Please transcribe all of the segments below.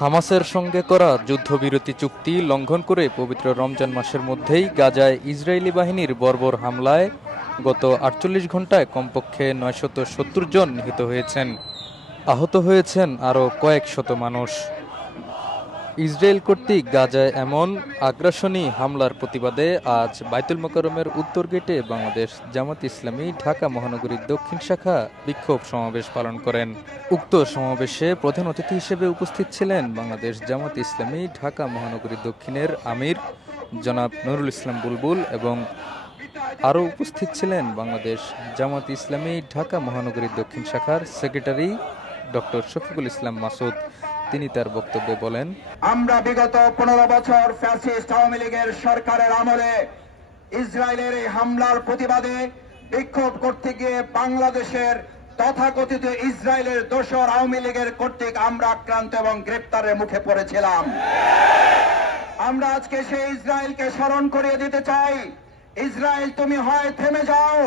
হামাসের সঙ্গে করা যুদ্ধবিরতি চুক্তি লঙ্ঘন করে পবিত্র রমজান মাসের মধ্যেই গাজায় ইসরায়েলি বাহিনীর বর্বর হামলায় গত আটচল্লিশ ঘন্টায় কমপক্ষে নয়শত সত্তর জন নিহত হয়েছেন। আহত হয়েছেন আরও কয়েক শত মানুষ। ইসরায়েল কর্তৃক গাজায় এমন আগ্রাসনী হামলার প্রতিবাদে আজ বাইতুল মোকারমের উত্তর গেটে বাংলাদেশ জামাত ইসলামী ঢাকা মহানগরীর দক্ষিণ শাখা বিক্ষোভ সমাবেশ পালন করেন। উক্ত সমাবেশে প্রধান অতিথি হিসেবে উপস্থিত ছিলেন বাংলাদেশ জামাত ইসলামী ঢাকা মহানগরী দক্ষিণের আমির জনাব নুরুল ইসলাম বুলবুল এবং আরও উপস্থিত ছিলেন বাংলাদেশ জামাত ইসলামী ঢাকা মহানগরী দক্ষিণ শাখার সেক্রেটারি ডক্টর শফিকুল ইসলাম মাসুদ। তিনি তার বক্তব্যে বলেন, আমরা বিগত পনেরো বছর ফ্যাসিস্ট আওয়ামী লীগের সরকারের আমলে ইসরায়েলের এই হামলার প্রতিবাদে বিক্ষোভ করতে গিয়ে বাংলাদেশের তথাকথিত ইসরায়েলের দোসর আওয়ামী লীগের কর্তৃক আমরা আক্রান্ত এবং গ্রেপ্তারের মুখে পড়েছিলাম। আমরা আজকে সেই ইসরায়েলকে স্মরণ করিয়ে দিতে চাই। ইসরায়েল, তুমি হয় থেমে যাও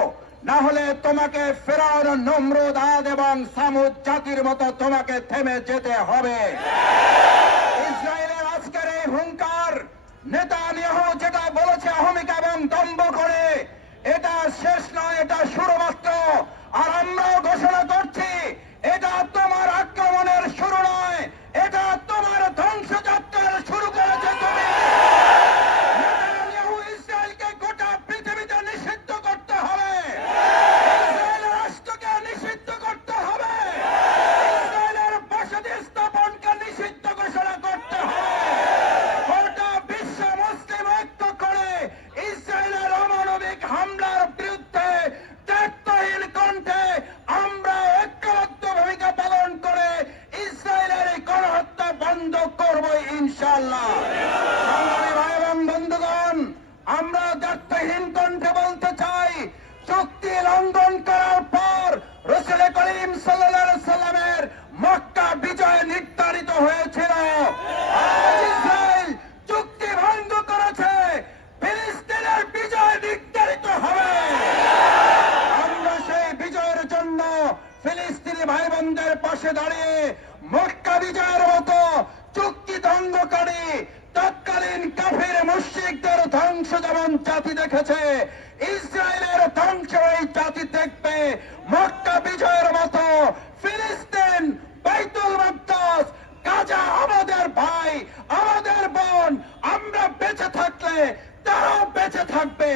না হলে তোমাকে ফেরাউন, নমরুদ, আদ এবং সামুদ জাতির মতো তোমাকে থেমে যেতে হবে। ইসরায়েলের আজকের এই হুঙ্কার নেতা নেহ যেটা বলেছে অহমিকা এবং দম্ভ করে, এটা শেষ নয়, এটা শুরু মাত্র আর আমরাও ঘোষণা করছি, এটা তোমার আমরা দায়িত্বহীন কণ্ঠে বলতে চাই চুক্তি লঙ্ঘন করার পর রসুল করিম সাল্লামের মক্কা বিজয় নির্ধারিত হয়েছিল ভঙ্গ জন্য ফিলিস্তিনি ভাই বোনদের পাশে দাঁড়িয়ে মক্কা বিজয়ের মতো চুক্তি তৎকালীন জাতি দেখেছে, ইসরায়েলের ধ্বংস এই জাতি দেখবে। মক্কা বিজয়ের মতো ফিলিস্তিন, বাইতুল মাদ্দাস গাজা আমাদের ভাই, আমাদের বোন, আমরা বেঁচে থাকলে তারাও বেঁচে থাকবে।